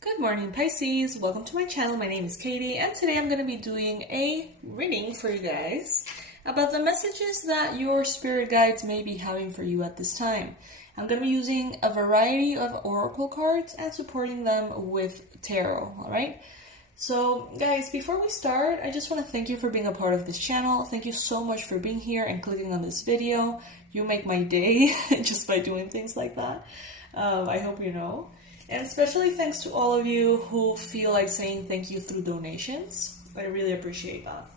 Good morning, Pisces. Welcome to my channel. My name is Katie, and today I'm going to be doing a reading for you guys about the messages that your spirit guides may be having for you at this time. I'm going to be using a variety of oracle cards and supporting them with tarot, alright? So, guys, before we start, I just want to thank you for being a part of this channel. Thank you so much for being here and clicking on this video. You make my day just by doing things like that. I hope you know. And especially thanks to all of you who feel like saying thank you through donations. I really appreciate that.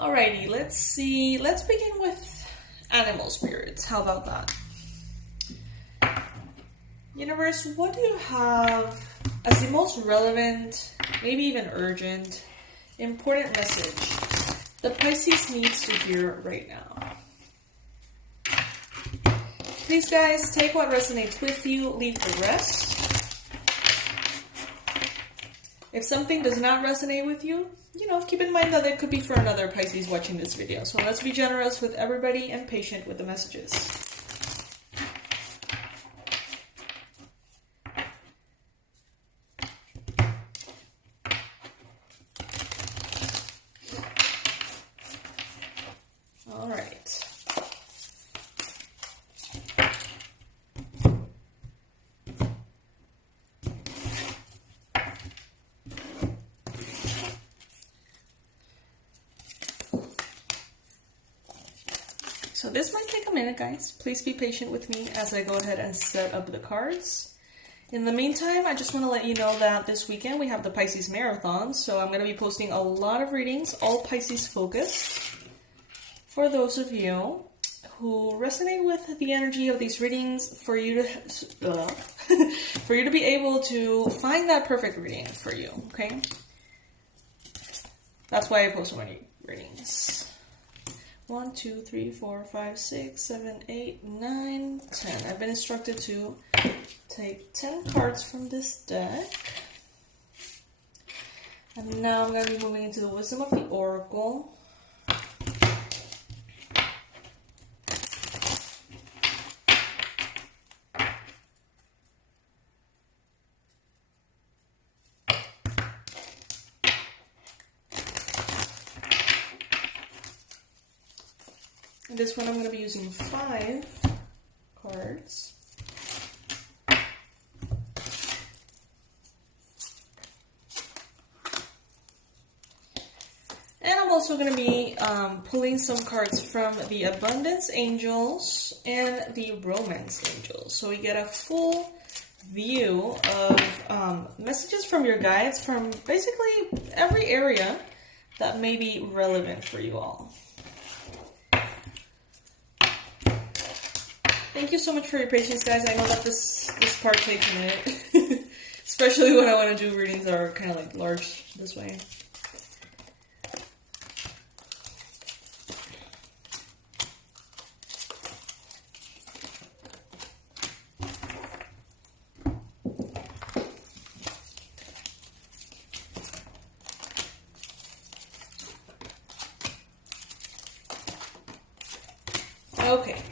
Alrighty, let's see. Let's begin with animal spirits. How about that? Universe, what do you have as the most relevant, maybe even urgent, important message the Pisces needs to hear right now? Please, guys, take what resonates with you, leave the rest. If something does not resonate with you, keep in mind that it could be for another Pisces watching this video. So let's be generous with everybody and patient with the messages. All right. So this might take a minute, guys. Please be patient with me as I go ahead and set up the cards. In the meantime, I just want to let you know that this weekend we have the Pisces Marathon. So I'm going to be posting a lot of readings, all Pisces focused. For those of you who resonate with the energy of these readings, for you to for you to be able to find that perfect reading for you, okay? That's why I post so many readings. 1, 2, 3, 4, 5, 6, 7, 8, 9, 10. I've been instructed to take 10 cards from this deck. And now I'm going to be moving into the Wisdom of the Oracle. This one I'm going to be using 5 cards. And I'm also going to be pulling some cards from the Abundance Angels and the Romance Angels. So we get a full view of messages from your guides from basically every area that may be relevant for you all. Thank you so much for your patience, guys. I know that this part takes a minute, especially when I want to do readings that are kind of like large this way. Okay.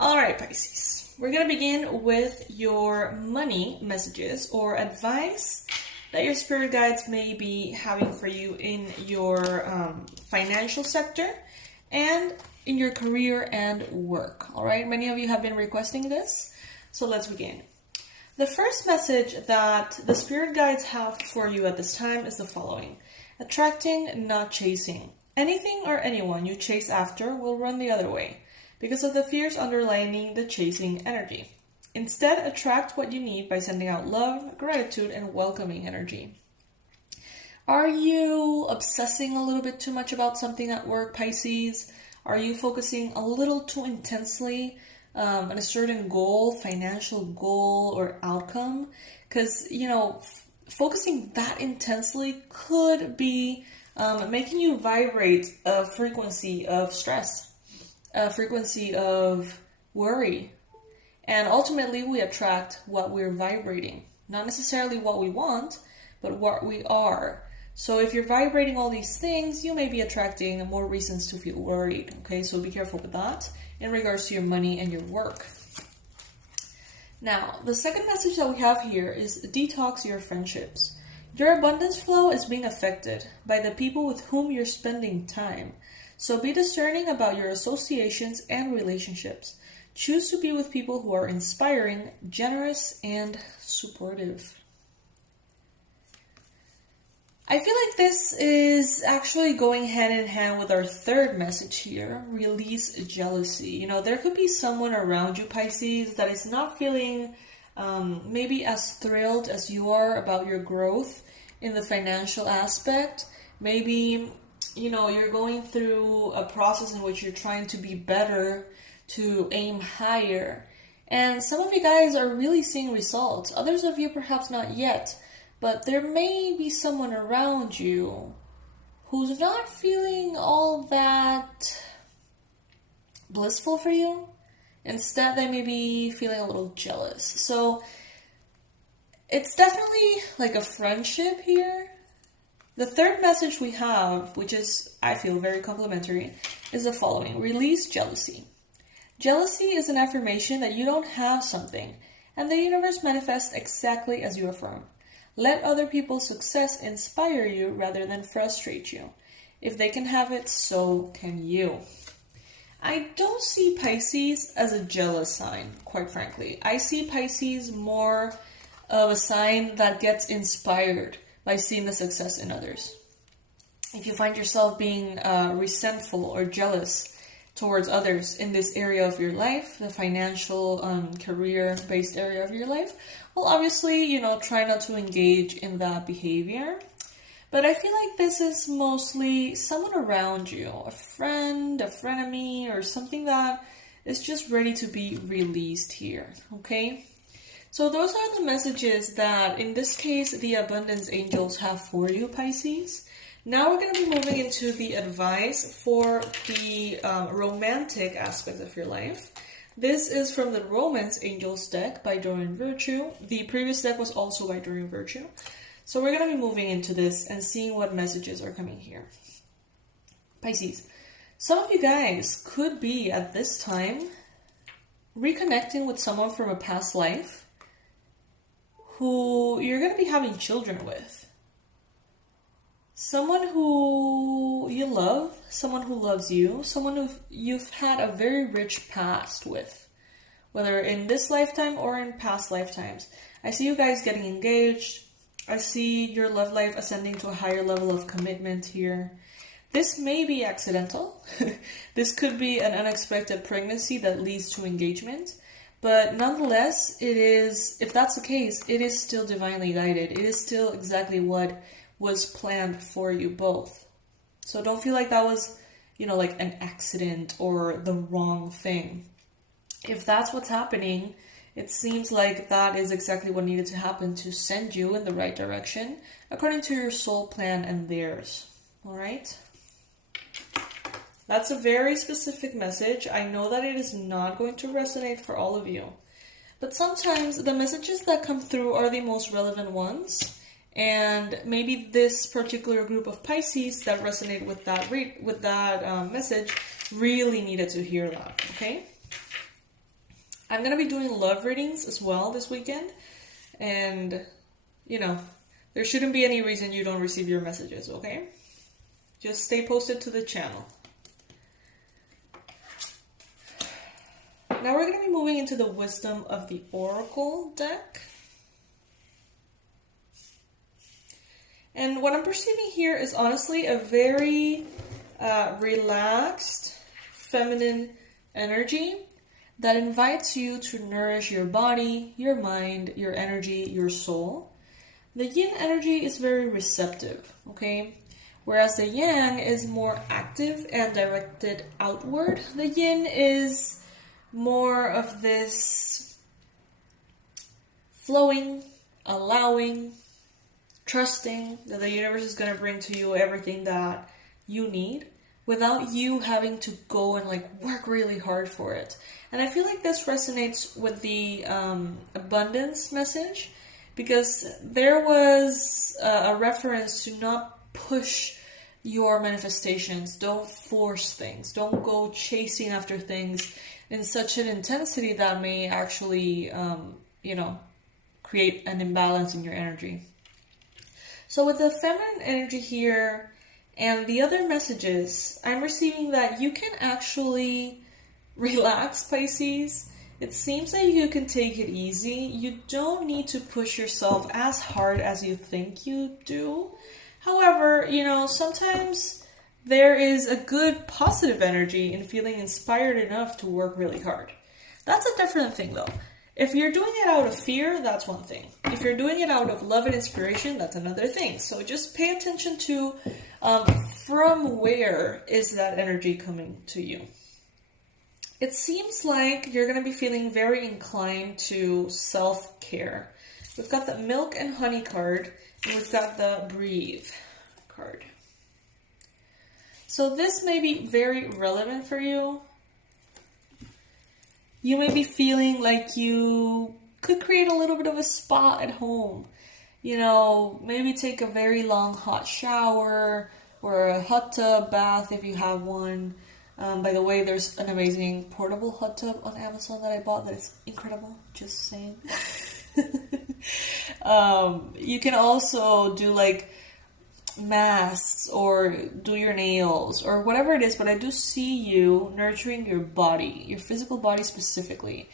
Alright, Pisces, we're going to begin with your money messages or advice that your spirit guides may be having for you in your financial sector and in your career and work. Alright, many of you have been requesting this, so let's begin. The first message that the spirit guides have for you at this time is the following. Attracting, not chasing. Anything or anyone you chase after will run the other way, because of the fears underlying the chasing energy. Instead, attract what you need by sending out love, gratitude, and welcoming energy. Are you obsessing a little bit too much about something at work, Pisces? Are you focusing a little too intensely on a certain goal, financial goal, or outcome? Because, focusing that intensely could be making you vibrate a frequency of stress. A frequency of worry. And ultimately, we attract what we're vibrating. Not necessarily what we want, but what we are. So if you're vibrating all these things, you may be attracting more reasons to feel worried. Okay, so be careful with that in regards to your money and your work. Now, the second message that we have here is detox your friendships. Your abundance flow is being affected by the people with whom you're spending time. So be discerning about your associations and relationships. Choose to be with people who are inspiring, generous, and supportive. I feel like this is actually going hand in hand with our third message here, release jealousy. You know, there could be someone around you, Pisces, that is not feeling maybe as thrilled as you are about your growth in the financial aspect. Maybe, you know, you're going through a process in which you're trying to be better, to aim higher. And some of you guys are really seeing results. Others of you perhaps not yet. But there may be someone around you who's not feeling all that blissful for you. Instead, they may be feeling a little jealous. So it's definitely like a friendship here. The third message we have, which is, I feel, very complimentary, is the following. Release jealousy. Jealousy is an affirmation that you don't have something, and the universe manifests exactly as you affirm. Let other people's success inspire you rather than frustrate you. If they can have it, so can you. I don't see Pisces as a jealous sign, quite frankly. I see Pisces more of a sign that gets inspired by seeing the success in others. If you find yourself being resentful or jealous towards others in this area of your life, the financial, career-based area of your life, well, obviously, you know, try not to engage in that behavior. But I feel like this is mostly someone around you, a friend, a frenemy, or something that is just ready to be released here, okay? So those are the messages that, in this case, the abundance angels have for you, Pisces. Now we're going to be moving into the advice for the romantic aspect of your life. This is from the Romance Angels deck by Doreen Virtue. The previous deck was also by Doreen Virtue. So we're going to be moving into this and seeing what messages are coming here. Pisces, some of you guys could be at this time reconnecting with someone from a past life who you're going to be having children with. Someone who you love, someone who loves you, someone who you've had a very rich past with, whether in this lifetime or in past lifetimes. I see you guys getting engaged. I see your love life ascending to a higher level of commitment here. This may be accidental. This could be an unexpected pregnancy that leads to engagement. But nonetheless, it is, if that's the case, it is still divinely guided. It is still exactly what was planned for you both. So don't feel like that was, you know, like an accident or the wrong thing. If that's what's happening, it seems like that is exactly what needed to happen to send you in the right direction, according to your soul plan and theirs. All right? That's a very specific message. I know that it is not going to resonate for all of you. But sometimes the messages that come through are the most relevant ones. And maybe this particular group of Pisces that resonate with that message really needed to hear that, okay? I'm going to be doing love readings as well this weekend. And, you know, there shouldn't be any reason you don't receive your messages, okay? Just stay posted to the channel. Now we're going to be moving into the Wisdom of the Oracle deck. And what I'm perceiving here is honestly a very relaxed, feminine energy that invites you to nourish your body, your mind, your energy, your soul. The yin energy is very receptive, okay? Whereas the yang is more active and directed outward. The yin is more of this flowing, allowing, trusting that the universe is going to bring to you everything that you need without you having to go and like work really hard for it. And I feel like this resonates with the abundance message, because there was a reference to not push your manifestations. Don't force things. Don't go chasing after things in such an intensity that may actually create an imbalance in your energy. So with the feminine energy here and the other messages, I'm receiving that you can actually relax, Pisces. It seems like you can take it easy. You don't need to push yourself as hard as you think you do. However, sometimes there is a good positive energy in feeling inspired enough to work really hard. That's a different thing though. If you're doing it out of fear, that's one thing. If you're doing it out of love and inspiration, that's another thing. So just pay attention to from where is that energy coming to you. It seems like you're going to be feeling very inclined to self-care. We've got the Milk and Honey card, and we've got the Breathe card. So this may be very relevant for you. You may be feeling like you could create a little bit of a spa at home. Maybe take a very long hot shower or a hot tub bath if you have one. By the way, there's an amazing portable hot tub on Amazon that I bought that is incredible. Just saying. You can also do like masks or do your nails or whatever it is, but I do see you nurturing your body, your physical body specifically.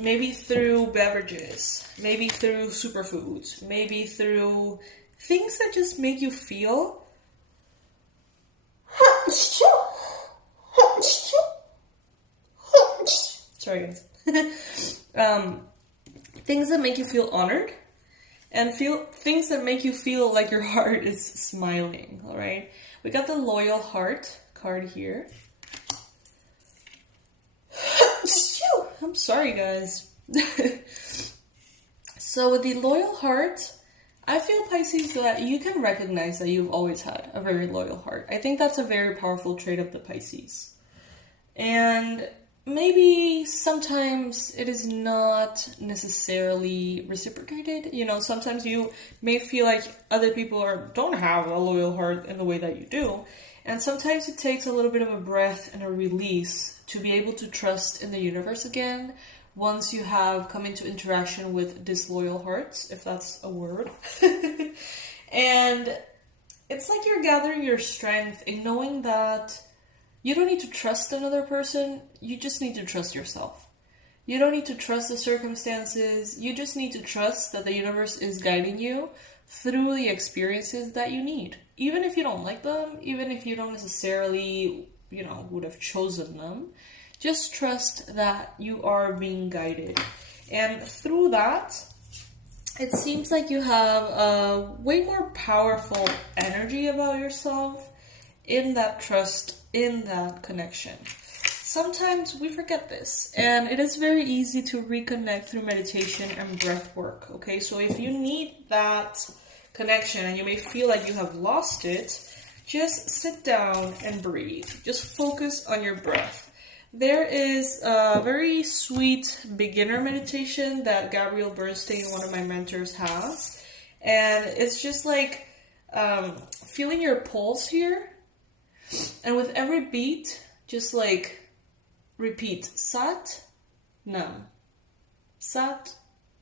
Maybe through beverages, maybe through superfoods, maybe through things that just make you feel sorry guys. Things that make you feel honored and things that make you feel like your heart is smiling. All right, we got the Loyal Heart card here. I'm sorry guys. So with the Loyal Heart, I feel, Pisces, that you can recognize that you've always had a very loyal heart. I think that's a very powerful trait of the Pisces. And maybe sometimes it is not necessarily reciprocated. Sometimes you may feel like other people don't have a loyal heart in the way that you do. And sometimes it takes a little bit of a breath and a release to be able to trust in the universe again once you have come into interaction with disloyal hearts, if that's a word. And it's like you're gathering your strength in knowing that you don't need to trust another person, you just need to trust yourself. You don't need to trust the circumstances, you just need to trust that the universe is guiding you through the experiences that you need. Even if you don't like them, even if you don't necessarily, would have chosen them, just trust that you are being guided. And through that, it seems like you have a way more powerful energy about yourself in that trust, in that connection. Sometimes we forget this, and it is very easy to reconnect through meditation and breath work, okay? So if you need that connection and you may feel like you have lost it, just sit down and breathe. Just focus on your breath. There is a very sweet beginner meditation that Gabrielle Bernstein, one of my mentors, has. And it's just like feeling your pulse here. And with every beat, just like repeat Sat, Nam. Sat,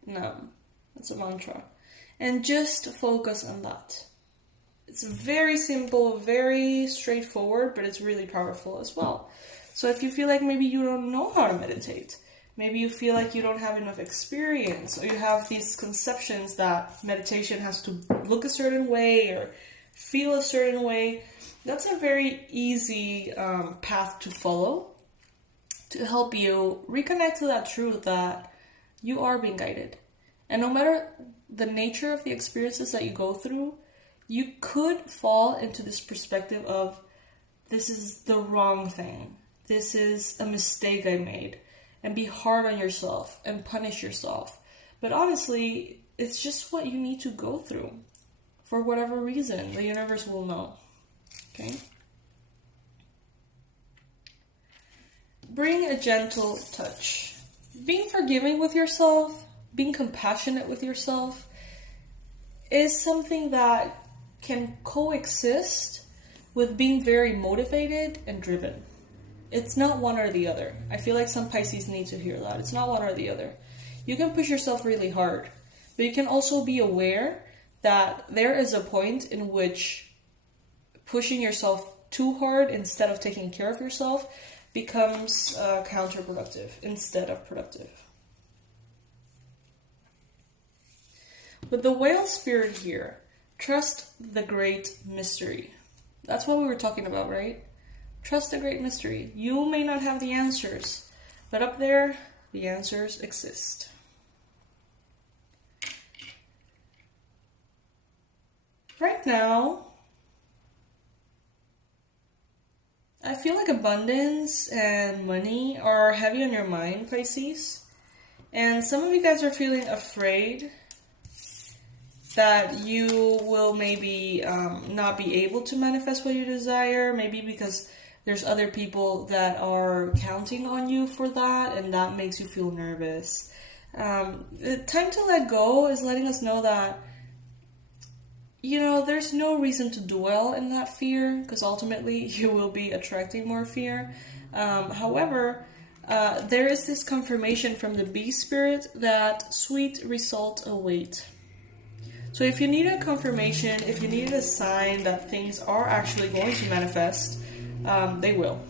Nam. That's a mantra. And just focus on that. It's very simple, very straightforward, but it's really powerful as well. So if you feel like maybe you don't know how to meditate, maybe you feel like you don't have enough experience, or you have these conceptions that meditation has to look a certain way or feel a certain way, that's a very easy path to follow to help you reconnect to that truth that you are being guided. And no matter the nature of the experiences that you go through, you could fall into this perspective of, this is the wrong thing. This is a mistake I made, and be hard on yourself and punish yourself. But honestly, it's just what you need to go through. For whatever reason, the universe will know. Okay? Bring a gentle touch. Being forgiving with yourself, being compassionate with yourself, is something that can coexist with being very motivated and driven. It's not one or the other. I feel like some Pisces need to hear that. It's not one or the other. you can push yourself really hard. But you can also be aware that there is a point in which pushing yourself too hard instead of taking care of yourself becomes counterproductive instead of productive. With the whale spirit here, trust the great mystery. That's what we were talking about, right? Trust the great mystery. You may not have the answers, but up there, the answers exist. Right now, I feel like abundance and money are heavy on your mind, Pisces. And some of you guys are feeling afraid that you will maybe not be able to manifest what you desire, maybe because there's other people that are counting on you for that, and that makes you feel nervous. The time to let go is letting us know that, there's no reason to dwell in that fear, because ultimately you will be attracting more fear. However, there is this confirmation from the bee spirit that sweet results await. So if you need a confirmation, if you need a sign that things are actually going to manifest, they will.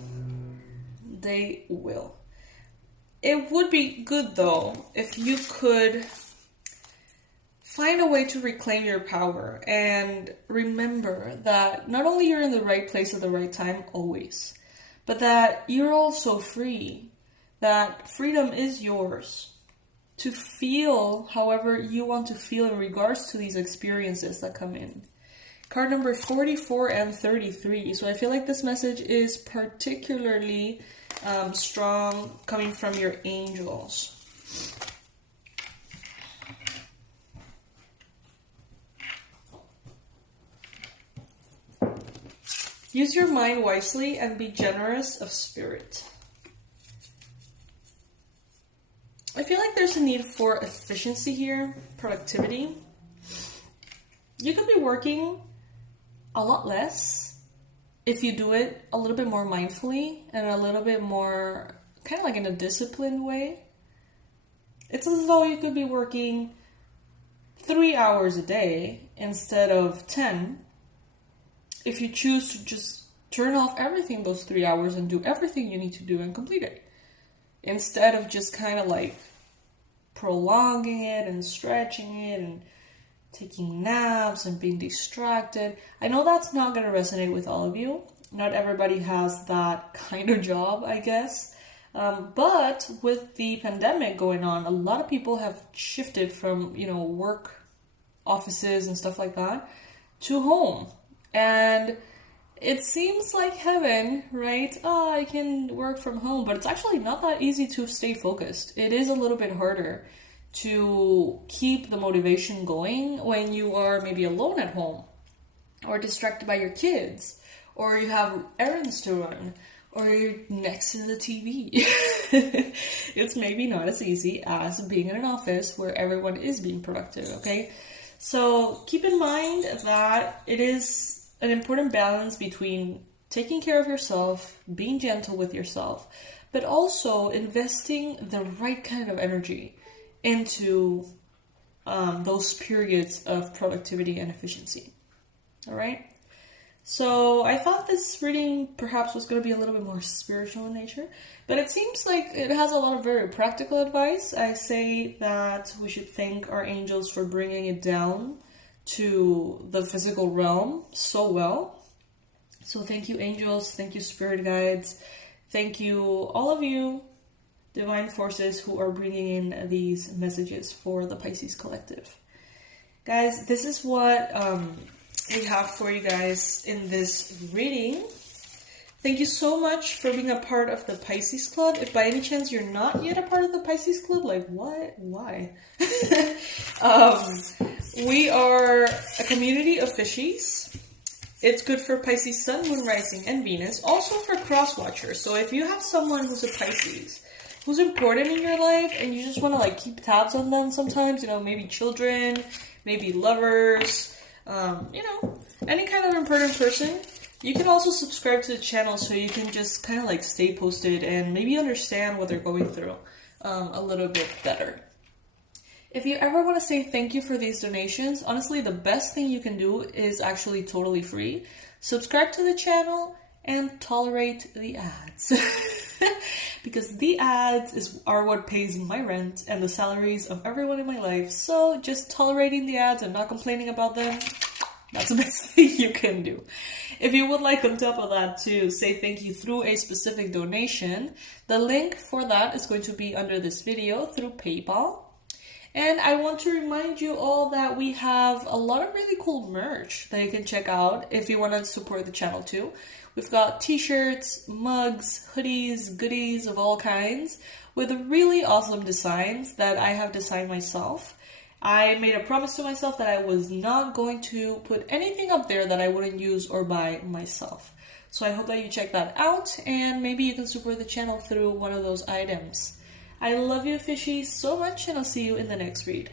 They will. It would be good, though, if you could find a way to reclaim your power and remember that not only you're in the right place at the right time, always, but that you're also free, that freedom is yours to feel however you want to feel in regards to these experiences that come in. Card number 44 and 33. So I feel like this message is particularly strong coming from your angels. Use your mind wisely and be generous of spirit. I feel like there's a need for efficiency here, productivity. You could be working a lot less if you do it a little bit more mindfully and a little bit more kind of like in a disciplined way. It's as though you could be working 3 hours a day instead of 10 if you choose to just turn off everything those 3 hours and do everything you need to do and complete it, instead of just kind of like prolonging it and stretching it and taking naps and being distracted. I know that's not going to resonate with all of you. Not everybody has that kind of job, I guess. But with the pandemic going on, a lot of people have shifted from, work offices and stuff like that to home. And it seems like heaven, right? Oh, I can work from home, but it's actually not that easy to stay focused. It is a little bit harder to keep the motivation going when you are maybe alone at home, or distracted by your kids, or you have errands to run, or you're next to the TV. It's maybe not as easy as being in an office where everyone is being productive, okay? So keep in mind that it is an important balance between taking care of yourself, being gentle with yourself, but also investing the right kind of energy into those periods of productivity and efficiency. All right? So I thought this reading perhaps was going to be a little bit more spiritual in nature, but it seems like it has a lot of very practical advice. I say that we should thank our angels for bringing it down to the physical realm so well. So thank you, angels. Thank you, spirit guides. Thank you, all of you divine forces who are bringing in these messages for the Pisces collective. Guys, this is what we have for you guys in this reading. Thank you so much for being a part of the Pisces Club. If by any chance you're not yet a part of the Pisces Club, like what? Why? We are a community of fishies. It's good for Pisces Sun, Moon, Rising, and Venus. Also for cross-watchers. So if you have someone who's a Pisces, who's important in your life, and you just want to keep tabs on them sometimes, maybe children, maybe lovers, any kind of important person, you can also subscribe to the channel so you can just kind of stay posted and maybe understand what they're going through a little bit better. If you ever want to say thank you for these donations, honestly, the best thing you can do is actually totally free. Subscribe to the channel and tolerate the ads. Because the ads are what pays my rent and the salaries of everyone in my life. So just tolerating the ads and not complaining about them, that's the best thing you can do. If you would like on top of that to say thank you through a specific donation, the link for that is going to be under this video through PayPal. And I want to remind you all that we have a lot of really cool merch that you can check out if you want to support the channel too. We've got t-shirts, mugs, hoodies, goodies of all kinds with really awesome designs that I have designed myself. I made a promise to myself that I was not going to put anything up there that I wouldn't use or buy myself. So I hope that you check that out and maybe you can support the channel through one of those items. I love you, fishies, so much, and I'll see you in the next read.